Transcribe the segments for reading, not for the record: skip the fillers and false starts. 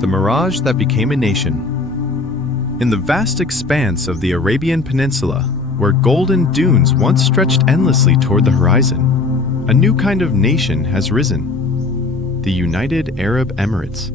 The mirage that became a nation. In the vast expanse of the Arabian Peninsula, where golden dunes once stretched endlessly toward the horizon, a new kind of nation has risen. The United Arab Emirates.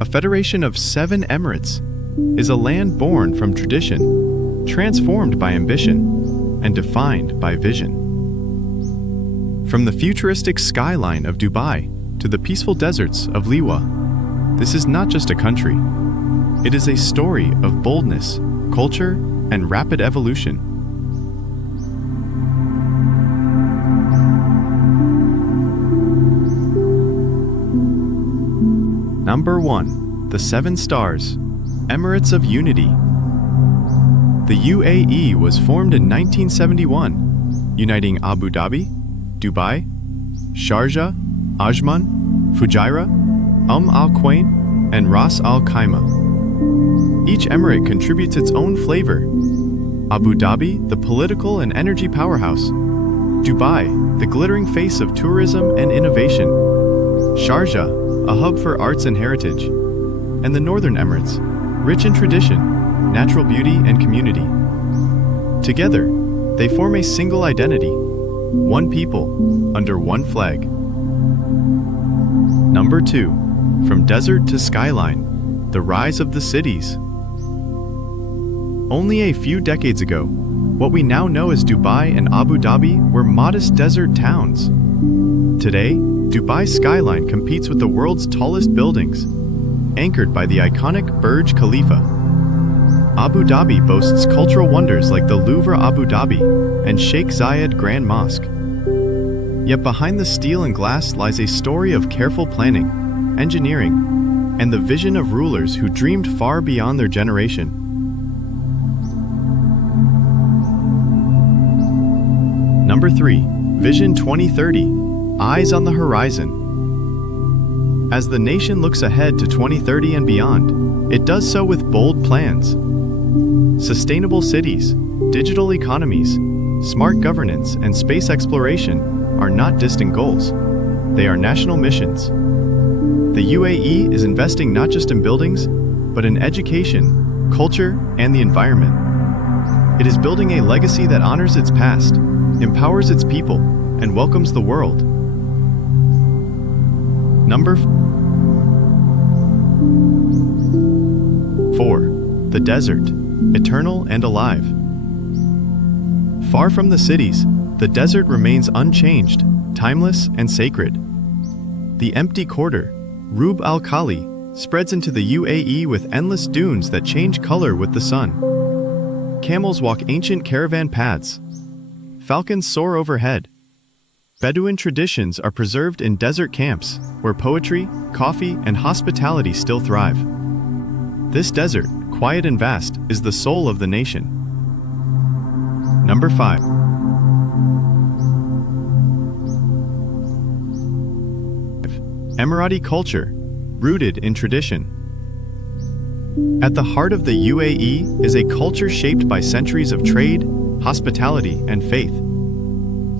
A federation of 7 emirates is a land born from tradition, transformed by ambition, and defined by vision. From the futuristic skyline of Dubai to the peaceful deserts of Liwa, this is not just a country. It is a story of boldness, culture, and rapid evolution. Number 1. The 7 Stars, Emirates of Unity. The UAE was formed in 1971, uniting Abu Dhabi, Dubai, Sharjah, Ajman, Fujairah, Al Quwain, and Ras Al Khaimah. Each emirate contributes its own flavor. Abu Dhabi, the political and energy powerhouse. Dubai, the glittering face of tourism and innovation. Sharjah, a hub for arts and heritage. And the Northern Emirates, rich in tradition, natural beauty, and community. Together, they form a single identity, one people, under one flag. Number 2. From desert to skyline, the rise of the cities. Only a few decades ago, what we now know as Dubai and Abu Dhabi were modest desert towns. Today, Dubai's skyline competes with the world's tallest buildings, anchored by the iconic Burj Khalifa. Abu Dhabi boasts cultural wonders like the Louvre Abu Dhabi and Sheikh Zayed Grand Mosque. Yet behind the steel and glass lies a story of careful planning, engineering, and the vision of rulers who dreamed far beyond their generation. Number 3. Vision 2030, Eyes on the Horizon. As the nation looks ahead to 2030 and beyond, it does so with bold plans. Sustainable cities, digital economies, smart governance, and space exploration are not distant goals. They are national missions. The UAE is investing not just in buildings, but in education, culture, and the environment. It is building a legacy that honors its past, empowers its people, and welcomes the world. Number 4. The desert, eternal and alive. Far from the cities, the desert remains unchanged, timeless, and sacred. The empty quarter, Rub al-Khali, spreads into the UAE with endless dunes that change color with the sun. Camels walk ancient caravan paths. Falcons soar overhead. Bedouin traditions are preserved in desert camps, where poetry, coffee, and hospitality still thrive. This desert, quiet and vast, is the soul of the nation. Number 5. Emirati culture, rooted in tradition. At the heart of the UAE is a culture shaped by centuries of trade, hospitality, and faith.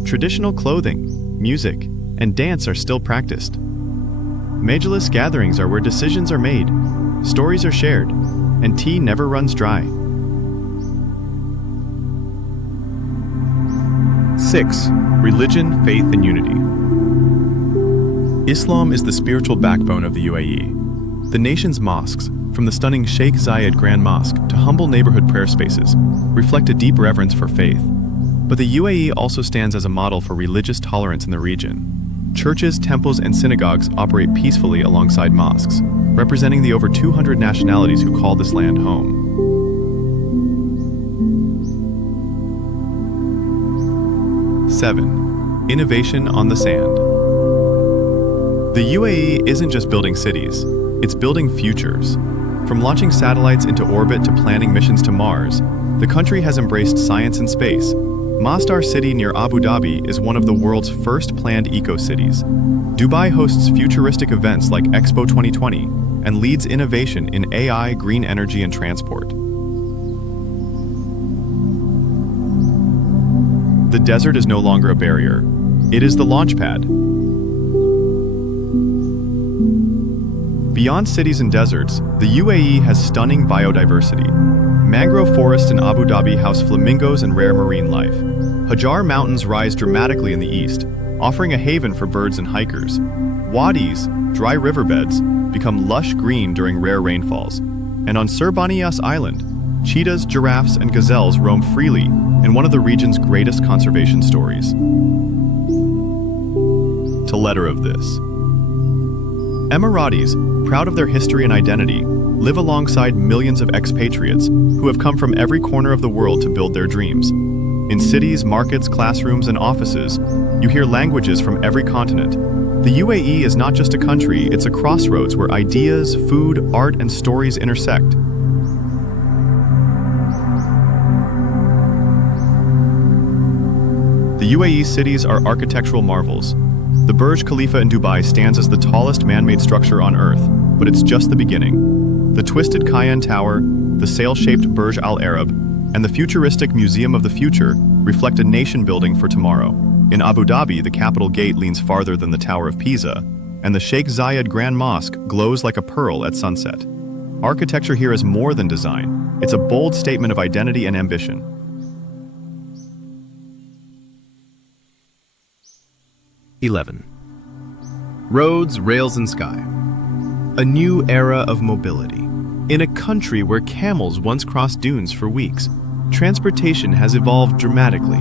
Traditional clothing, music, and dance are still practiced. Majlis gatherings are where decisions are made, stories are shared, and tea never runs dry. 6. Religion, faith, and unity. Islam is the spiritual backbone of the UAE. The nation's mosques, from the stunning Sheikh Zayed Grand Mosque to humble neighborhood prayer spaces, reflect a deep reverence for faith. But the UAE also stands as a model for religious tolerance in the region. Churches, temples, and synagogues operate peacefully alongside mosques, representing the over 200 nationalities who call this land home. 7. Innovation on the sand. The UAE isn't just building cities, it's building futures. From launching satellites into orbit to planning missions to Mars, the country has embraced science and space. Masdar City near Abu Dhabi is one of the world's first planned eco-cities. Dubai hosts futuristic events like Expo 2020 and leads innovation in AI, green energy, and transport. The desert is no longer a barrier. It is the launch pad. Beyond cities and deserts, the UAE has stunning biodiversity. Mangrove forests in Abu Dhabi house flamingos and rare marine life. Hajar Mountains rise dramatically in the east, offering a haven for birds and hikers. Wadis, dry riverbeds, become lush green during rare rainfalls. And on Surbaniyas Island, cheetahs, giraffes, and gazelles roam freely in one of the region's greatest conservation stories. To letter of this. Emiratis, proud of their history and identity, live alongside millions of expatriates who have come from every corner of the world to build their dreams. In cities, markets, classrooms, and offices, you hear languages from every continent. The UAE is not just a country, it's a crossroads where ideas, food, art, and stories intersect. The UAE cities are architectural marvels. The Burj Khalifa in Dubai stands as the tallest man-made structure on Earth, but it's just the beginning. The twisted Cayenne Tower, the sail-shaped Burj Al Arab, and the futuristic Museum of the Future reflect a nation building for tomorrow. In Abu Dhabi, the capital gate leans farther than the Tower of Pisa, and the Sheikh Zayed Grand Mosque glows like a pearl at sunset. Architecture here is more than design. It's a bold statement of identity and ambition. 11. Roads, rails, and sky. A new era of mobility. In a country where camels once crossed dunes for weeks, transportation has evolved dramatically.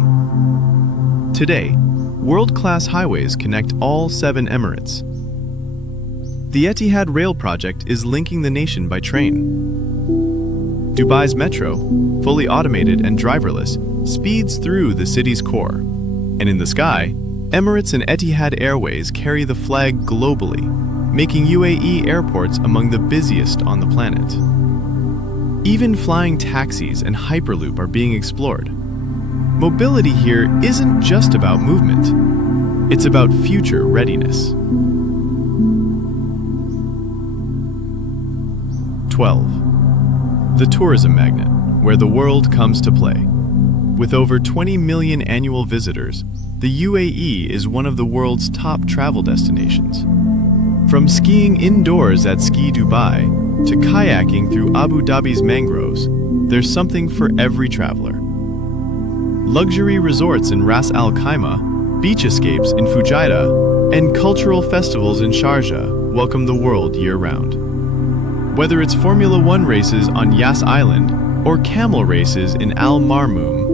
Today, world-class highways connect all 7 Emirates. The Etihad Rail project is linking the nation by train. Dubai's metro, fully automated and driverless, speeds through the city's core. And in the sky, Emirates and Etihad Airways carry the flag globally, making UAE airports among the busiest on the planet. Even flying taxis and Hyperloop are being explored. Mobility here isn't just about movement. It's about future readiness. 12. The tourism magnet, where the world comes to play. With over 20 million annual visitors, the UAE is one of the world's top travel destinations. From skiing indoors at Ski Dubai to kayaking through Abu Dhabi's mangroves, there's something for every traveler. Luxury resorts in Ras Al Khaimah, beach escapes in Fujairah, and cultural festivals in Sharjah welcome the world year-round. Whether it's Formula One races on Yas Island or camel races in Al Marmoom,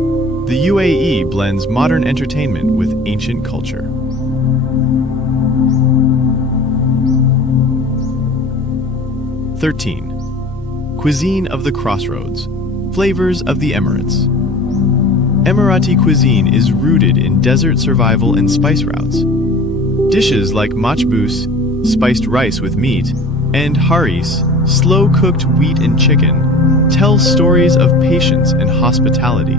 the UAE blends modern entertainment with ancient culture. 13. Cuisine of the Crossroads. Flavors of the Emirates. Emirati cuisine is rooted in desert survival and spice routes. Dishes like machbous, spiced rice with meat, and haris, slow-cooked wheat and chicken, tell stories of patience and hospitality.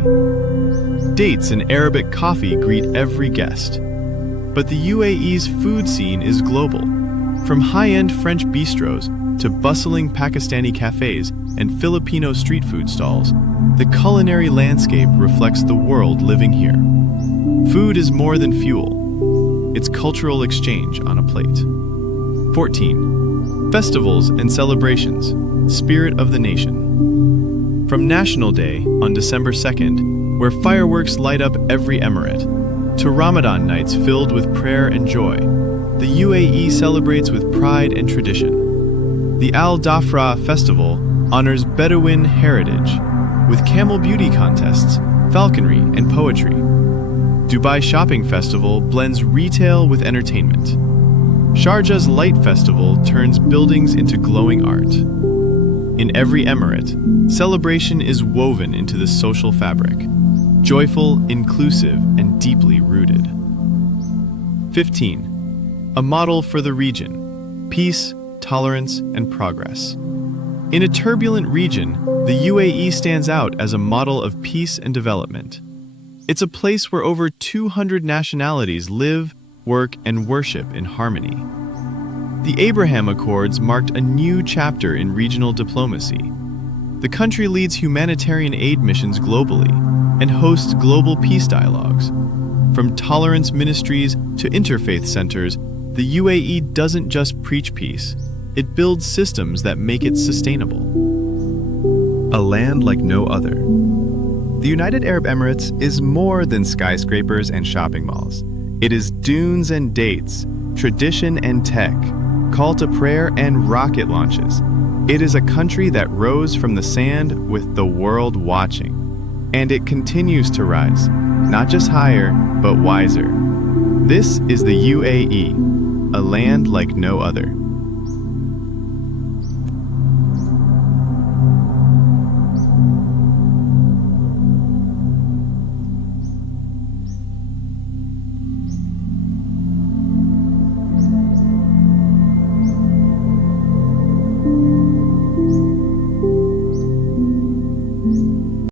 Dates and Arabic coffee greet every guest. But the UAE's food scene is global. From high-end French bistros to bustling Pakistani cafes and Filipino street food stalls, the culinary landscape reflects the world living here. Food is more than fuel. It's cultural exchange on a plate. 14. Festivals and celebrations. Spirit of the nation. From National Day on December 2nd, where fireworks light up every emirate, to Ramadan nights filled with prayer and joy, the UAE celebrates with pride and tradition. The Al Dhafra Festival honors Bedouin heritage, with camel beauty contests, falconry, and poetry. Dubai Shopping Festival blends retail with entertainment. Sharjah's Light Festival turns buildings into glowing art. In every emirate, celebration is woven into the social fabric, joyful, inclusive, and deeply rooted. 15. A model for the region: peace, tolerance, and progress. In a turbulent region, the UAE stands out as a model of peace and development. It's a place where over 200 nationalities live, work, and worship in harmony. The Abraham Accords marked a new chapter in regional diplomacy. The country leads humanitarian aid missions globally and hosts global peace dialogues. From tolerance ministries to interfaith centers, the UAE doesn't just preach peace, It builds systems that make it sustainable. A land like no other. The United Arab Emirates is more than skyscrapers and shopping malls. It is dunes and dates, tradition and tech, call to prayer and rocket launches. It is a country that rose from the sand with the world watching. And it continues to rise, not just higher, but wiser. This is the UAE, a land like no other.